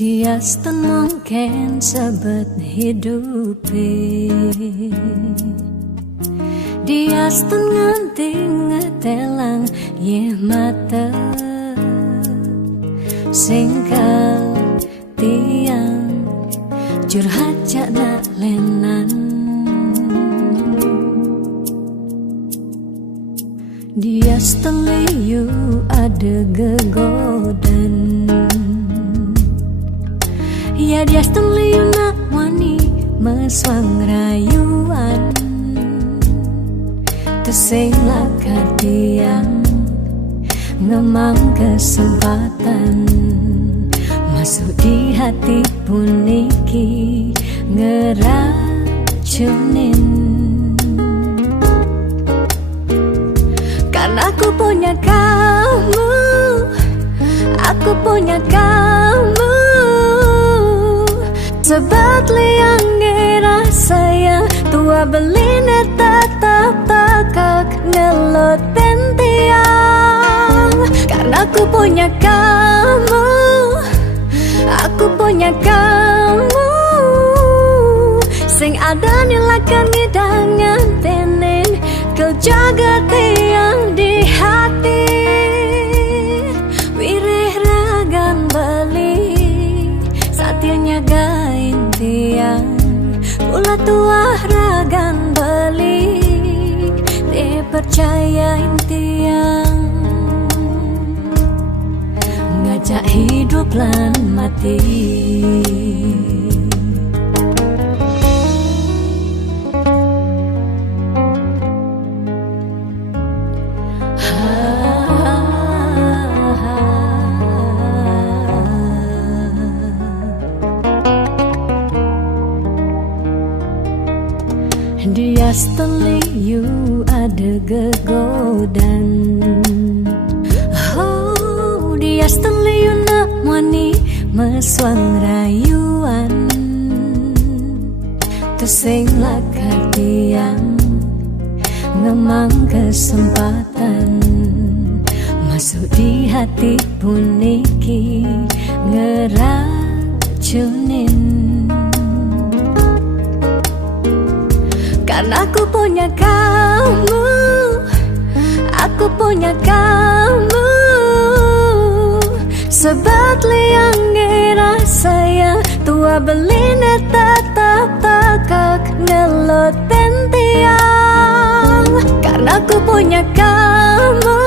Dia mungkin sebut hidupi, dia nganti ngetelang ye mata singkal tiang curhat nak lenan. Dia liu ada gegodan, ya dia liu nak wani meswang rayuan, tesing lakar tiang ngemang kesempatan masuk di hati puniki ngeracunin. Karena aku punya kamu, aku punya kamu, sebab liang ngerasa yang tua beline tetap takak ngelot pentiang. Karena aku punya kamu, aku punya kamu, sing ada nilakan ngidangan tenen kau jaga tiang di hati. Wireh ragan balik saatnya gain tiang, pula tua ragan balik dipercayain tiang, ngajak hidup lan mati. Dia liu ada gegodan, oh dia liu nak wani meswang rayuan, tesing lakar tiang ngemang kesempatan masuk di hati puniki ngeracunin. Karena aku punya kamu, aku punya kamu, sebab liang ngerasa yang tua beline tetap takak ngelot pentiang. Karena aku punya kamu,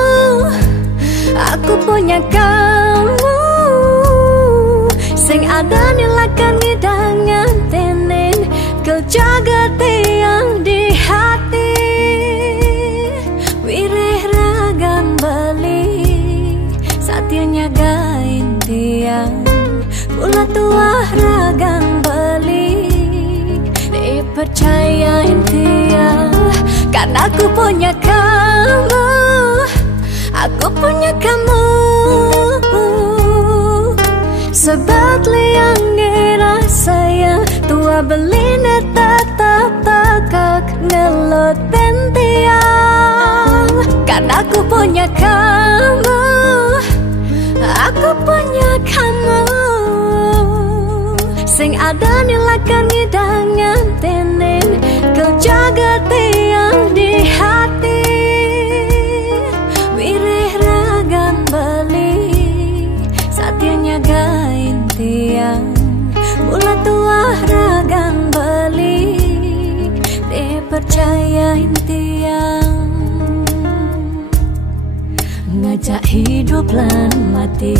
aku punya kamu, sing ada nilakan ngidangan tenen kau jaga tiang di hati. Wireh ragan balik saatnya gain tiang, pula tua ragan balik dipercayain tiang. Karena aku punya kamu, aku punya kamu, sebab liang ngerasa yang tua beline tetap takak ngelot pentiang. Karena aku punya kamu, aku punya kamu, sing ada nilakan ngidangan tenen kau jaga tiang di hati. Wireh ragan balik saatnya gain tiang, pula tua ragan balik dipercayain tiang, ngajak hidup lan mati.